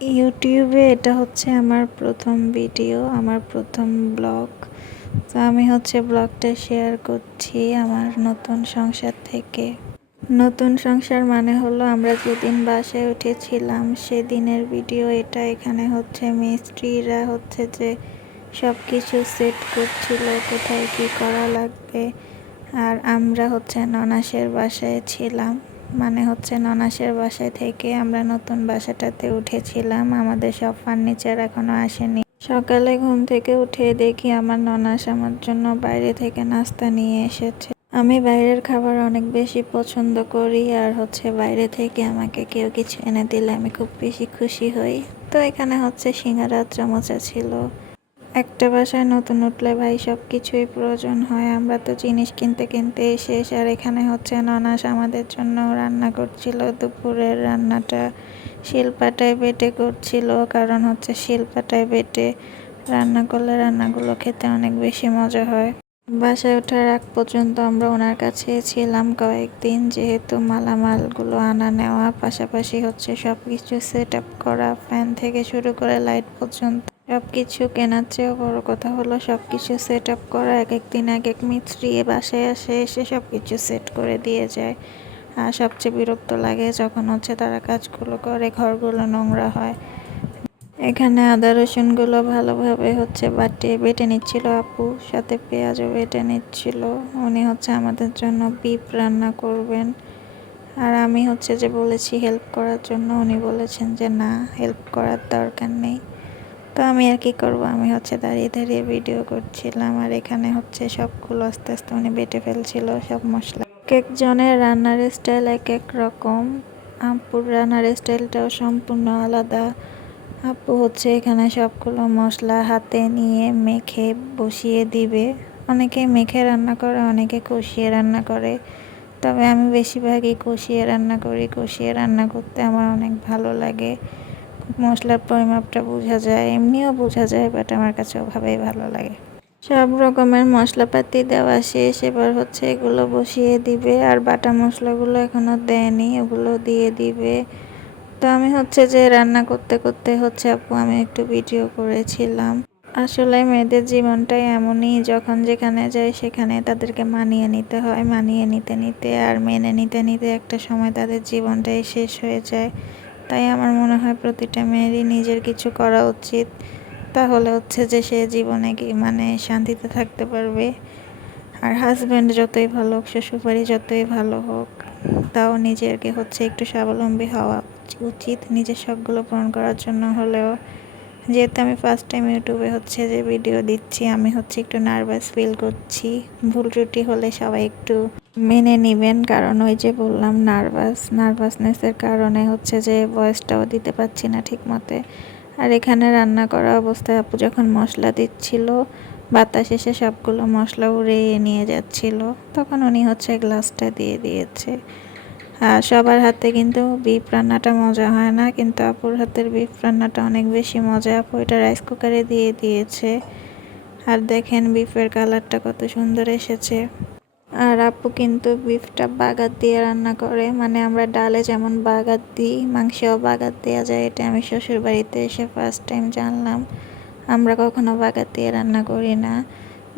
ইউটিউবে এটা হচ্ছে আমার প্রথম ভিডিও, আমার প্রথম ব্লগ। তো আমি হচ্ছে ব্লগটা শেয়ার করছি আমার নতুন সংসার থেকে। নতুন সংসার মানে হলো আমরা যেদিন বাসায় উঠেছিলাম সেদিনের ভিডিও এটা। এখানে হচ্ছে মিস্ত্রিরা হচ্ছে যে সব কিছু সেট করছিল, কোথায় কি করা লাগবে। আর আমরা হচ্ছে ননাসের বাসায় ছিলাম, মানে হচ্ছে ননাসের বাসায় থেকে আমরা নতুন বাসাটাতে উঠেছিলাম। আমাদের সব ফার্নিচার এখনো আসেনি। সকালে ঘুম থেকে উঠে দেখি আমার ননাস আমার জন্য বাইরে থেকে নাস্তা নিয়ে এসেছে। আমি বাইরের খাবার অনেক বেশি পছন্দ করি, আর হচ্ছে বাইরে থেকে আমাকে কেউ কিছু এনে দিলে আমি খুব বেশি খুশি হই। তো এখানে হচ্ছে সিঙ্গারা চামচা ছিল। একটা বাসায় নতুন উঠলে ভাই সব কিছুই প্রয়োজন হয়, আমরা তো জিনিস কিনতে কিনতে শেষ। আর এখানে হচ্ছে ননাস আমাদের জন্য রান্না করছিল। দুপুরের রান্নাটা শিলপাটায় বেটে করছিল, কারণ হচ্ছে শিলপাটায় বেটে রান্না করলে রান্নাগুলো খেতে অনেক বেশি মজা হয়। বাসায় ওঠার আগ পর্যন্ত আমরা ওনার কাছে ছিলাম কয়েকদিন, যেহেতু মালামালগুলো আনা নেওয়া, পাশাপাশি হচ্ছে সব কিছু সেট আপ করা, ফ্যান থেকে শুরু করে লাইট পর্যন্ত সব কিছু কেনার চেয়েও বড় কথা হলো সব কিছু সেট আপ করা। এক এক দিন এক এক মিস্ত্রি বাসায় এসে সব কিছু সেট করে দিয়ে যায়। আর সবচেয়ে বিরক্ত লাগে যখন হচ্ছে তারা কাজগুলো করে ঘরগুলো নোংরা হয়। এখানে আদা রসুনগুলো ভালোভাবে হচ্ছে বেটে নিচ্ছিল আপু, সাথে পেঁয়াজও বেটে নিচ্ছিল। উনি হচ্ছে আমাদের জন্য বিফ রান্না করবেন। আর আমি হচ্ছে যে বলেছি হেল্প করার জন্য, উনি বলেছেন যে না, হেল্প করার দরকার নেই। তো আমি আর কি করব, আমি হচ্ছে দাঁড়িয়ে দাঁড়িয়ে ভিডিও করছিলাম। আর এখানে হচ্ছে সবগুলো আস্তে আস্তে উনি বেটে ফেলছিল সব মশলা। এক একজনের রান্নার স্টাইল এক এক রকম, আপুর রান্নার স্টাইলটাও সম্পূর্ণ আলাদা। আপু হচ্ছে এখানে সবগুলো মশলা হাতে নিয়ে মেখে বসিয়ে দিবে। অনেকে মেখে রান্না করে, অনেকে কষিয়ে রান্না করে, তবে আমি বেশিরভাগই কষিয়ে রান্না করি। কষিয়ে রান্না করতে আমার অনেক ভালো লাগে। মশলার পরিমাপটা বোঝা যায়, এমনিও বোঝা যায়, বাট আমার কাছে ওভাবেই ভালো লাগে। সব রকমের মশলাপাতি দেওয়া শেষ, এবার হচ্ছে এগুলো বসিয়ে দিবে। আর বাটা মশলাগুলো এখনো দেয়নি, ওগুলো দিয়ে দিবে। তো আমি হচ্ছে যে রান্না করতে করতে হচ্ছে আপু আমি একটু ভিডিও করেছিলাম। আসলে মেয়েদের জীবনটাই এমনই, যখন যেখানে যায় সেখানে তাদেরকে মানিয়ে নিতে হয়। মানিয়ে নিতে নিতে আর মেনে নিতে নিতে একটা সময় তাদের জীবনটাই শেষ হয়ে যায়। তাই আমার মনে হয় প্রতিটা মেয়েরই নিজের কিছু করা উচিত, তাহলে হচ্ছে যে সে জীবনে কি মানে শান্তিতে থাকতে পারবে। আর হাজব্যান্ড যতই ভালো হোক, শ্বশুরবাড়ি যতই ভালো হোক, তাও নিজেকে হচ্ছে একটু স্বাবলম্বী হওয়া উচিত, নিজের শখগুলো পূরণ করার জন্য হলেও। যেহেতু আমি ফার্স্ট টাইম ইউটিউবে হচ্ছে যে ভিডিও দিচ্ছি, আমি হচ্ছে একটু নার্ভাস ফিল করছি। ভুল ত্রুটি হলে সবাই একটু মেনে নেবেন, কারণ ওই যে বললাম নার্ভাসনেসের কারণে হচ্ছে যে ভয়েসটাও দিতে পারছি না ঠিক মতে। আর এখানে রান্না করা অবস্থায় আপু যখন মশলা দিচ্ছিল, বাতাস এসে সবগুলো মশলা উড়ে নিয়ে যাচ্ছিল, তখন উনি হচ্ছে গ্লাসটা দিয়ে দিয়েছে। আর সবার হাতে কিন্তু বিফ রান্নাটা মজা হয় না, কিন্তু আপুর হাতের বিফ রান্নাটা অনেক বেশি মজা। আপু এটা রাইস কুকারে দিয়ে দিয়েছে। আর দেখেন বিফের কালারটা কত সুন্দর এসেছে। আর আপু কিন্তু বিফটা বাগার দিয়ে রান্না করে, মানে আমরা ডালে যেমন বাগার দিই, মাংসেও বাগার দেওয়া যায়। এটা আমি শ্বশুর বাড়িতে এসে ফার্স্ট টাইম জানলাম। আমরা কখনো বাগার দিয়ে রান্না করি না।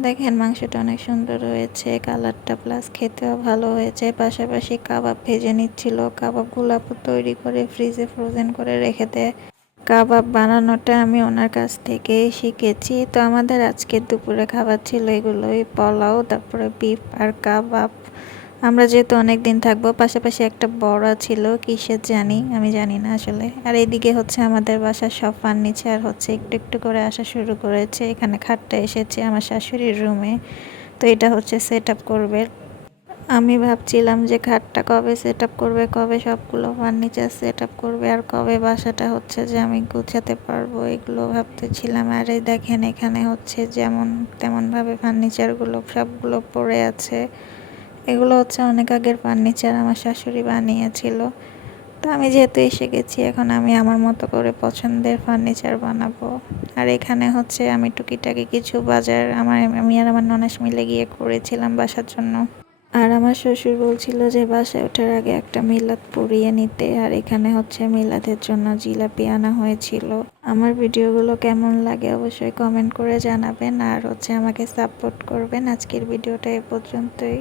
দেখেন মাংসটা অনেক সুন্দর হয়েছে, কালারটা প্লাস খেতেও ভালো হয়েছে। পাশাপাশি কাবাব ভেজে নিচ্ছিল। কাবাবগুলো আপু তৈরি করে ফ্রিজে ফ্রোজেন করে রেখে দেয়। কাবাব বানানোটা আমি ওনার কাছ থেকেই শিখেছি। তো আমাদের আজকে দুপুরে খাবার ছিল এগুলোই, পোলাও, তারপরে বিফ আর কাবাব। আমরা যেহেতু অনেক দিন থাকবো, পাশাপাশি একটা বড়া ছিল, কিসের জানি আমি জানি না আসলে। আর এইদিকে হচ্ছে আমাদের বাসার সব ফার্নিচার হচ্ছে একটু একটু করে আসা শুরু করেছে। এখানে খাটটা এসেছে আমার শাশুড়ির রুমে, তো এটা হচ্ছে সেট আপ করবে। আমি ভাবছিলাম যে খাটটা কবে সেট আপ করবে, কবে সবগুলো ফার্নিচার সেট আপ করবে, আর কবে বাসাটা হচ্ছে যে আমি গুছাতে পারবো, এগুলো ভাবতেছিলাম। আর এই দেখেন এখানে হচ্ছে যেমন তেমনভাবে ফার্নিচারগুলো সবগুলো পড়ে আছে। এগুলো হচ্ছে অনেক আগের ফার্নিচার, আমার শাশুড়ি বানিয়েছিল। তো আমি যেহেতু এসে গেছি, এখন আমি আমার মতো করে পছন্দের ফার্নিচার বানাবো। আর এখানে হচ্ছে আমি টুকিটাকি কিছু বাজার আমি আর আমার ননাস মিলে গিয়ে করেছিলাম বাসার জন্য। আর আমার শ্বশুর বলছিল যে বাসায় ওঠার আগে একটা মিলাদ পড়িয়ে নিতে, আর এখানে হচ্ছে মিলাদের জন্য জিলাপি আনা হয়েছিল। আমার ভিডিওগুলো কেমন লাগে অবশ্যই কমেন্ট করে জানাবেন, আর হচ্ছে আমাকে সাপোর্ট করবেন। আজকের ভিডিওটা এ পর্যন্তই।